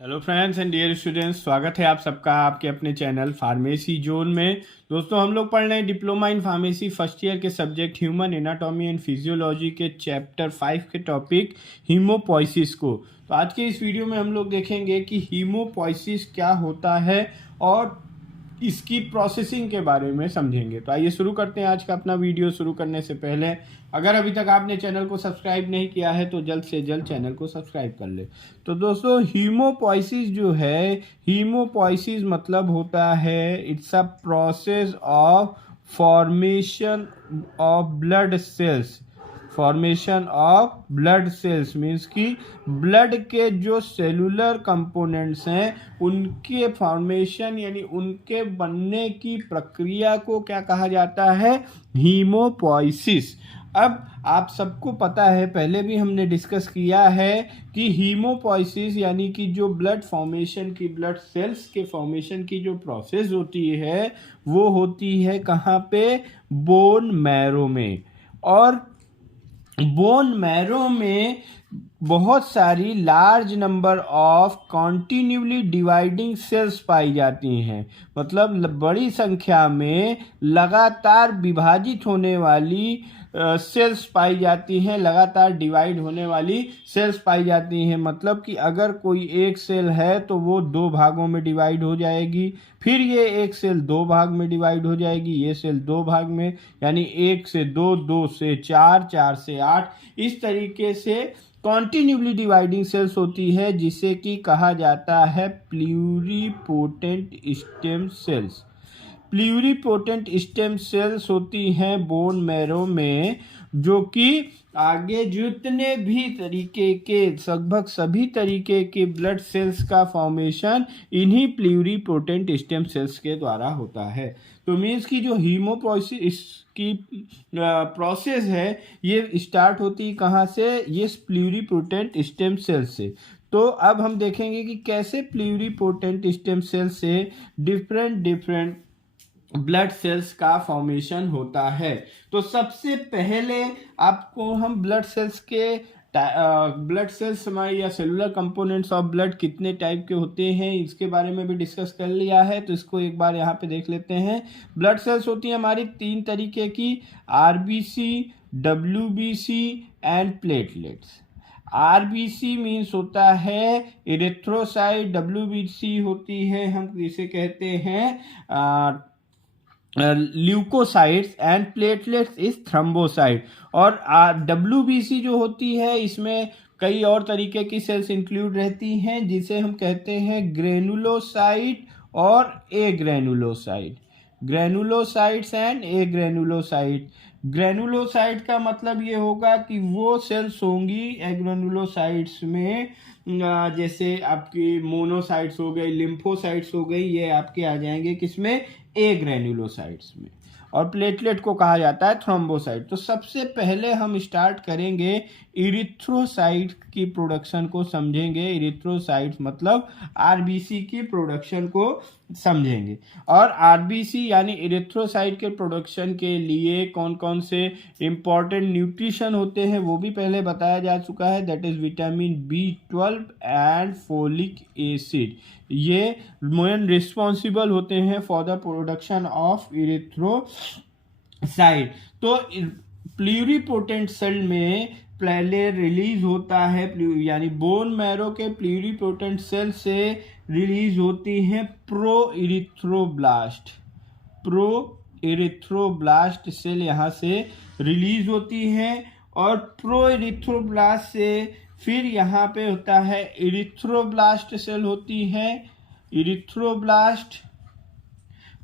Hello friends and dear students, स्वागत है आप सबका आपके अपने चैनल फार्मेसी जोन में। दोस्तों, हम लोग पढ़ रहे हैं diploma in pharmacy first year के subject human anatomy and physiology के चैप्टर 5 के टॉपिक हीमोपोइसिस को। तो आज के इस वीडियो में हम लोग देखेंगे कि हीमोपोइसिस क्या होता है और इसकी प्रोसेसिंग के बारे में समझेंगे। तो आइए शुरू करते हैं आज का अपना वीडियो। शुरू करने से पहले अगर अभी तक आपने चैनल को सब्सक्राइब नहीं किया है तो जल्द से जल्द चैनल को सब्सक्राइब कर ले। तो दोस्तों, हीमोपोइसिस जो है, हीमोपोइसिस मतलब होता है it's a process of formation of blood cells. Formation of blood cells means कि ब्लड के जो सेलुलर कंपोनेंट्स हैं उनके फॉर्मेशन यानी उनके बनने की प्रक्रिया को क्या कहा जाता है? हीमोपोइसिस। अब आप सबको पता है, पहले भी हमने डिस्कस किया है कि हीमोपोइसिस यानी कि जो ब्लड फॉर्मेशन की, ब्लड सेल्स के फॉर्मेशन की जो प्रोसेस होती है वो होती है कहाँ पे? बोन मैरो में। और बोन मैरो में बहुत सारी large number of continuously dividing cells पाई जाती हैं। मतलब बड़ी संख्या में लगातार विभाजित होने वाली सेल्स पाई जाती हैं, लगातार डिवाइड होने वाली सेल्स पाई जाती हैं। मतलब कि अगर कोई एक सेल है तो वो दो भागों में डिवाइड हो जाएगी, फिर ये एक सेल दो भाग में डिवाइड हो जाएगी, ये सेल दो भाग में, यानी एक से दो, दो से चार, चार से आठ, इस तरीके से कॉन्टिन्यूली डिवाइडिंग सेल्स होती है, जिसे कि कहा जाता है pluripotent stem sales. Pluripotent stem sales होती हैं बोन मैरो में, जो कि आगे जितने भी तरीके के, लगभग सभी तरीके के ब्लड सेल्स का फॉर्मेशन इन्हीं प्लूरिपोटेंट स्टेम सेल्स के द्वारा होता है। तो मीन्स की जो हीमोपोइसिस की प्रोसेस है ये स्टार्ट होती कहाँ से? ये प्लूरिपोटेंट स्टेम सेल से। तो अब हम देखेंगे कि कैसे प्लूरिपोटेंट स्टेम सेल से डिफरेंट ब्लड सेल्स का फॉर्मेशन होता है। तो सबसे पहले आपको हम ब्लड सेल्स के ब्लड सेल्स हमारे या सेलुलर कंपोनेंट्स ऑफ ब्लड कितने टाइप के होते हैं इसके बारे में भी डिस्कस कर लिया है, तो इसको एक बार यहाँ पे देख लेते हैं। ब्लड सेल्स होती हैं हमारी तीन तरीके की, RBC, WBC and platelets. RBC means होता है इरेथ्रोसाइट, डब्ल्यूबीसी होती है हम जिसे कहते हैं leukocytes and platelets is thrombocyte. और डब्ल्यूबीसी जो होती है इसमें कई और तरीके की सेल्स इंक्लूड रहती हैं, जिसे हम कहते हैं ग्रेनुलोसाइट और agranulocyte. Granulocytes and agranulocyte. Granulocyte का मतलब ये होगा कि वो सेल्स होंगी एग्रेनुलोसाइट्स में, जैसे आपकी मोनोसाइट्स हो गई, लिम्फोसाइट्स हो गई, ये आपके आ जाएंगे किसमें? ए ग्रेनुलोसाइट्स में। और प्लेटलेट को कहा जाता है थ्रोम्बोसाइट। तो सबसे पहले हम स्टार्ट करेंगे इरिथ्रोसाइट की प्रोडक्शन को समझेंगे। इरिथ्रोसाइट मतलब आरबीसी की प्रोडक्शन को समझेंगे। और आरबीसी यानी इरिथ्रोसाइट के प्रोडक्शन के लिए कौन कौन से इंपॉर्टेंट न्यूट्रिशन होते हैं वो भी पहले बताया जा चुका है, that is vitamin B12 and folic acid. ये मेन रिस्पॉन्सिबल होते हैं for the production of erythrocyte. तो प्लूरिपोटेंट सेल में पहले रिलीज होता है, यानी बोन मैरो के प्लूरिपोटेंट सेल से रिलीज होती हैं pro erythroblast. Pro erythroblast cell यहाँ से रिलीज होती हैं, और प्रो इरिथ्रोब्लास्ट से फिर यहाँ पे होता है इरिथ्रोब्लास्ट सेल होती है, इरिथ्रोब्लास्ट।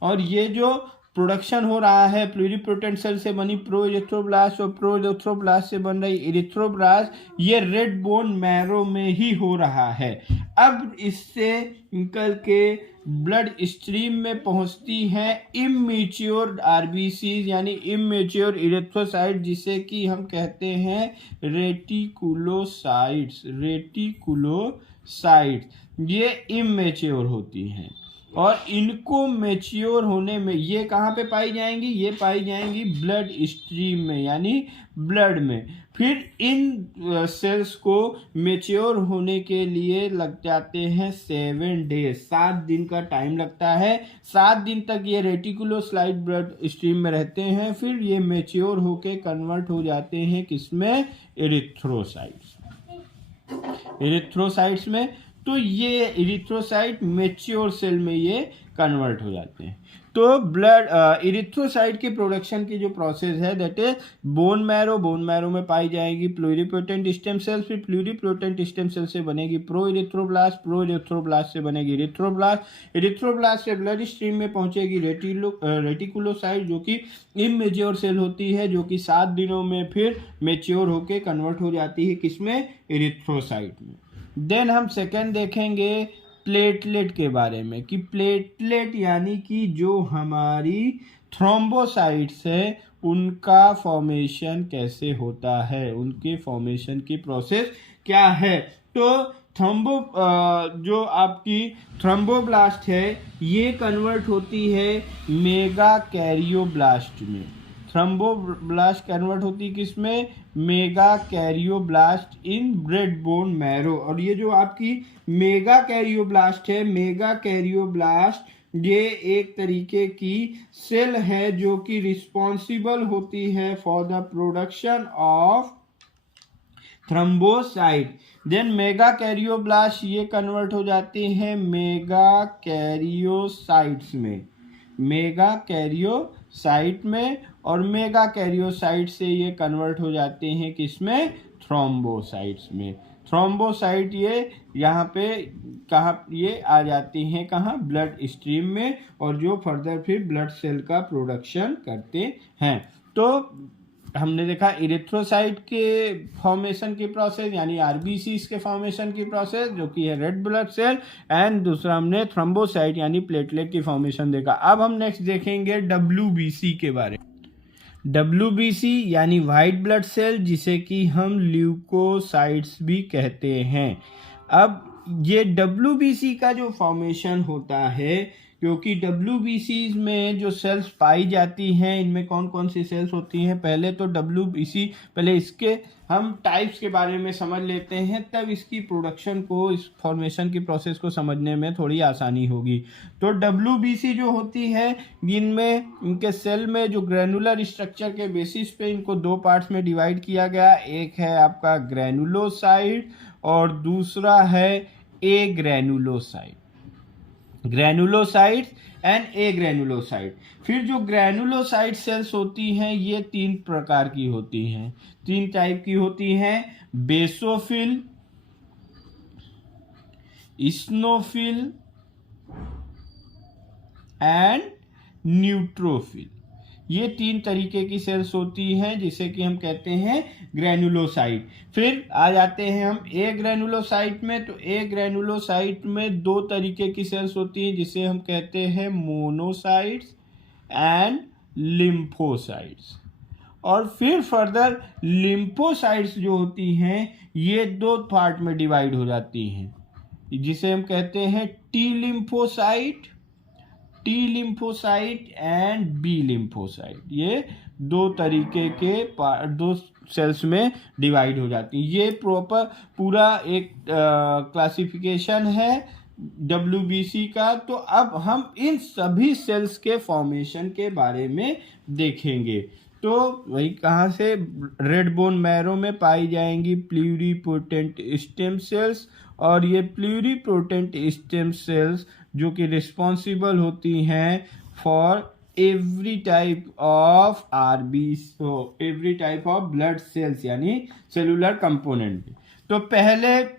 और ये जो प्रोडक्शन हो रहा है प्लूरिपोटेंट सेल से बनी प्रो इरिथ्रोब्लास्ट और प्रो इरिथ्रोब्लास्ट से बन रही इरिथ्रोब्लास्ट, ये रेड बोन मैरो में ही हो रहा है। अब इससे निकल के ब्लड स्ट्रीम में पहुंचती हैं इमैच्योर आरबीसी यानी इमैच्योर इरिथ्रोसाइट, जिसे कि हम कहते हैं रेटिकुलोसाइट्स। रेटिकुलोसाइट्स ये इमैच्योर होती हैं। और इनको मैच्योर होने में ये कहाँ पे पाई जाएंगी, ये पाई जाएंगी ब्लड स्ट्रीम में यानी ब्लड में। फिर इन सेल्स को मैच्योर होने के लिए लग जाते हैं 7 डेज, 7 दिन का टाइम लगता है। 7 दिन तक ये रेटिकुलोसाइट ब्लड स्ट्रीम में रहते हैं, फिर ये मैच्योर होके कन्वर्ट हो जाते हैं किसमें, एरिथ्रोसाइट्स, एरिथ्रोसाइट्स में। तो ये एरिथ्रोसाइट मैच्योर सेल में ये कन्वर्ट हो जाते हैं। तो ब्लड एरिथ्रोसाइट के प्रोडक्शन की जो प्रोसेस है that is bone marrow, bone marrow में पाई जाएगी प्लूरिपोटेंट स्टेम सेल्स, फिर प्लूरिपोटेंट स्टेम सेल से बनेगी प्रो एरिथ्रोब्लास्ट, प्रो एरिथ्रोब्लास्ट से बनेगी एरिथ्रोब्लास्ट, एरिथ्रोब्लास्ट से ब्लड स्ट्रीम में पहुंचेगी रेटिकुलोसाइट जो कि इमेच्योर सेल होती है, जो कि 7 दिनों में फिर मैच्योर होके कन्वर्ट हो जाती है किसमें, एरिथ्रोसाइट में। देन हम सेकेंड देखेंगे प्लेटलेट के बारे में कि प्लेटलेट यानी कि जो हमारी थ्रोम्बोसाइट्स है उनका फॉर्मेशन कैसे होता है, उनके फॉर्मेशन की प्रोसेस क्या है। तो जो आपकी थ्रोम्बोब्लास्ट है ये कन्वर्ट होती है मेगा कैरियोब्लास्ट में, थ्रोम्बोब्लास्ट कन्वर्ट होती है किसमें, मेगा कैरियोब्लास्ट इन ब्रेड बोन मैरो। और ये जो आपकी मेगा कैरियोब्लास्ट है, मेगा कैरियोब्लास्ट ये एक तरीके की सेल है जो कि रिस्पॉन्सिबल होती है for the production of thrombocyte. Then megakaryoblast ये कन्वर्ट हो जाते हैं मेगा कैरियोसाइट्स में, मेगा कैरियोसाइट में, और मेगा कैरियोसाइट से ये कन्वर्ट हो जाते हैं किसमें, थ्रोम्बोसाइट्स में। थ्रोम्बोसाइट ये यहाँ पे कहाँ ये आ जाती हैं, कहाँ, ब्लड स्ट्रीम में, और जो फर्दर फिर ब्लड सेल का प्रोडक्शन करते हैं। तो हमने देखा इरिथ्रोसाइट के फॉर्मेशन की प्रोसेस यानी आरबीसीज के फॉर्मेशन की प्रोसेस जो कि है रेड ब्लड सेल, एंड दूसरा हमने थ्रोम्बोसाइट यानी प्लेटलेट की फॉर्मेशन देखा। अब हम नेक्स्ट देखेंगे डब्ल्यूबीसी के बारे में। डब्ल्यूबीसी यानी वाइट ब्लड सेल जिसे कि हम ल्यूकोसाइट्स भी कहते हैं। अब ये डब्ल्यूबीसी का जो फॉर्मेशन होता है, क्योंकि डब्ल्यूबीसी में जो सेल्स पाई जाती हैं इनमें कौन कौन सी सेल्स होती हैं, पहले तो डब्ल्यूबीसी, पहले इसके हम टाइप्स के बारे में समझ लेते हैं, तब इसकी प्रोडक्शन को, इस फॉर्मेशन की प्रोसेस को समझने में थोड़ी आसानी होगी। तो डब्ल्यूबीसी जो होती है इनमें, इनके सेल में जो ग्रैनुलर स्ट्रक्चर के बेसिस पे इनको 2 पार्ट्स में डिवाइड किया गया, एक है आपका ग्रैनुलोसाइट और दूसरा है agranulocyte, granulocytes and agranulocyte. फिर जो ग्रैनुलोसाइट सेल्स होती हैं ये 3 प्रकार की होती हैं, 3 टाइप की होती हैं, बेसोफिल, इस्नोफिल एंड न्यूट्रोफिल। ये 3 तरीके की सेल्स होती हैं जिसे कि हम कहते हैं ग्रैनुलोसाइट। फिर आ जाते हैं हम ए ग्रैनुलोसाइट में। तो ए ग्रैनुलोसाइट में 2 तरीके की सेल्स होती हैं जिसे हम कहते हैं मोनोसाइट्स एंड लिम्फोसाइट्स। और फिर फर्दर लिम्फोसाइट्स जो होती हैं ये 2 पार्ट में डिवाइड हो जाती हैं जिसे हम कहते हैं T lymphocyte, T lymphocyte and B lymphocyte. ये 2 तरीके के 2 सेल्स में डिवाइड हो जाती हैं। ये प्रॉपर पूरा एक क्लासिफिकेशन है डब्ल्यूबीसी का। तो अब हम इन सभी सेल्स के फॉर्मेशन के बारे में देखेंगे। तो वही कहाँ से, रेड बोन मैरो में पाई जाएंगी प्लूरिपोटेंट स्टेम सेल्स, और ये प्लूरिपोटेंट स्टेम सेल्स जो कि रिस्पॉन्सिबल होती हैं for every type of RBC, every type of blood cells यानी सेलुलर कंपोनेंट। तो पहले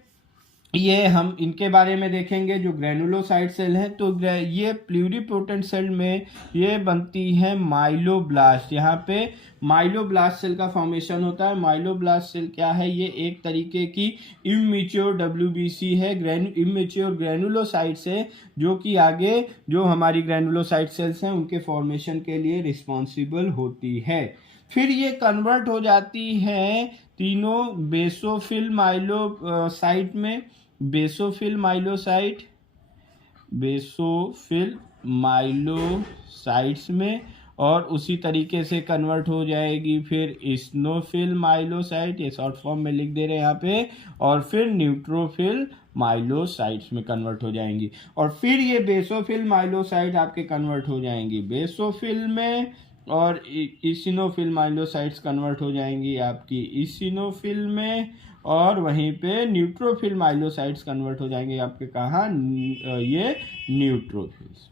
ये हम इनके बारे में देखेंगे जो ग्रैनुलोसाइट सेल हैं। तो ये प्लूरिपोटेंट सेल में ये बनती है माइलोब्लास्ट। यहाँ पे माइलोब्लास्ट सेल का फॉर्मेशन होता है। माइलोब्लास्ट सेल क्या है, ये एक तरीके की इमेच्योर डब्ल्यूबीसी है, इमेच्योर ग्रैनुलोसाइट से, जो कि आगे जो हमारी ग्रैनुलोसाइट सेल्स हैं उनके फॉर्मेशन के लिए रिस्पॉन्सिबल होती है। फिर ये कन्वर्ट हो जाती है तीनों बेसोफिल माइलोसाइट में, बेसोफिल माइलोसाइट, बेसोफिल माइलोसाइट्स में, और उसी तरीके से कन्वर्ट हो जाएगी फिर इस्नोफिल माइलोसाइट, ये शॉर्ट फॉर्म में लिख दे रहे हैं यहाँ पे, और फिर न्यूट्रोफिल माइलोसाइट्स में कन्वर्ट हो जाएंगी। और फिर ये बेसोफिल माइलोसाइट आपके कन्वर्ट हो जाएंगी बेसोफिल में, और इसिनोफिल माइलोसाइट्स कन्वर्ट हो जाएंगी आपकी इसिनोफिल में, और वहीं पे न्यूट्रोफिल माइलोसाइट्स कन्वर्ट हो जाएंगे आपके कहाँ, ये न्यूट्रोफिल्स।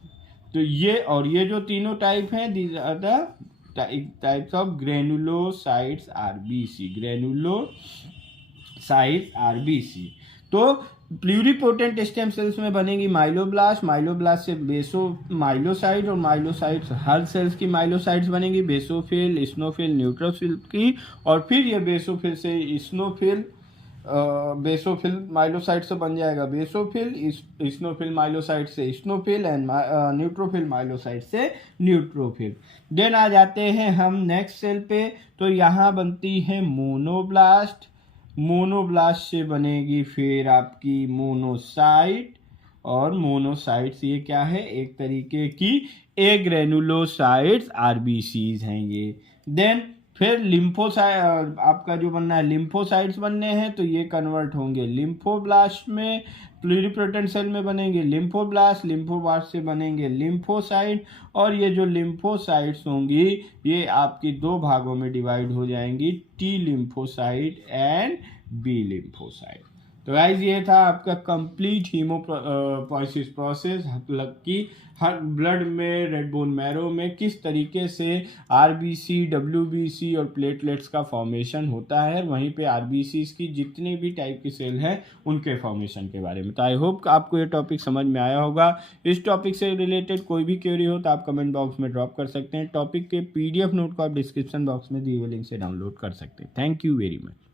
तो ये और ये जो तीनों टाइप हैं, these are the types of granulocytes RBC, granulocyte RBC. तो प्लूरिपोटेंट स्टेम सेल्स में बनेगी माइलोब्लास्ट, माइलोब्लास्ट से बेसो माइलोसाइट, और माइलोसाइट्स हर सेल्स की माइलोसाइट्स बनेगी, बेसोफिल, इस्नोफिल, न्यूट्रोफिल की, और फिर ये बेसोफिल से इस्नोफिल, बेसोफिल माइलोसाइट से बन जाएगा बेसोफिल, इस्नोफिल माइलोसाइट से इस्नोफिल, एंड न्यूट्रोफिल माइलोसाइट से न्यूट्रोफिल। देन आ जाते हैं हम नेक्स्ट सेल पे, तो यहाँ बनती है मोनोब्लास्ट, मोनोब्लास्ट से बनेगी फिर आपकी मोनोसाइट, और मोनोसाइट्स ये क्या है, एक तरीके की ग्रेनुलोसाइट्स आरबीसीज हैं ये। देन फिर लिम्फोसाइट आपका जो बनना है, लिम्फोसाइट्स बनने हैं, तो ये कन्वर्ट होंगे लिम्फोब्लास्ट में, प्लूरिपोटेंट सेल में बनेंगे लिम्फोब्लास्ट, लिम्फोब्लास्ट से बनेंगे लिम्फोसाइट, और ये जो लिम्फोसाइट्स होंगी ये आपकी दो भागों में डिवाइड हो जाएंगी, T lymphocyte and B lymphocyte. तो गाइस ये था आपका कंप्लीट हीमोपोइसिस प्रोसेस, मतलब कि हर ब्लड में, रेड बोन मैरो में किस तरीके से आरबीसी, डब्ल्यूबीसी और प्लेटलेट्स का फॉर्मेशन होता है, वहीं पे आरबीसी की जितने भी टाइप की सेल हैं उनके फॉर्मेशन के बारे में। तो आई होप आपको ये टॉपिक समझ में आया होगा। इस टॉपिक से रिलेटेड कोई भी क्वेरी हो तो आप कमेंट बॉक्स में ड्रॉप कर सकते हैं। टॉपिक के PDF नोट को आप डिस्क्रिप्शन बॉक्स में दिए हुए लिंक से डाउनलोड कर सकते हैं। Thank you very much.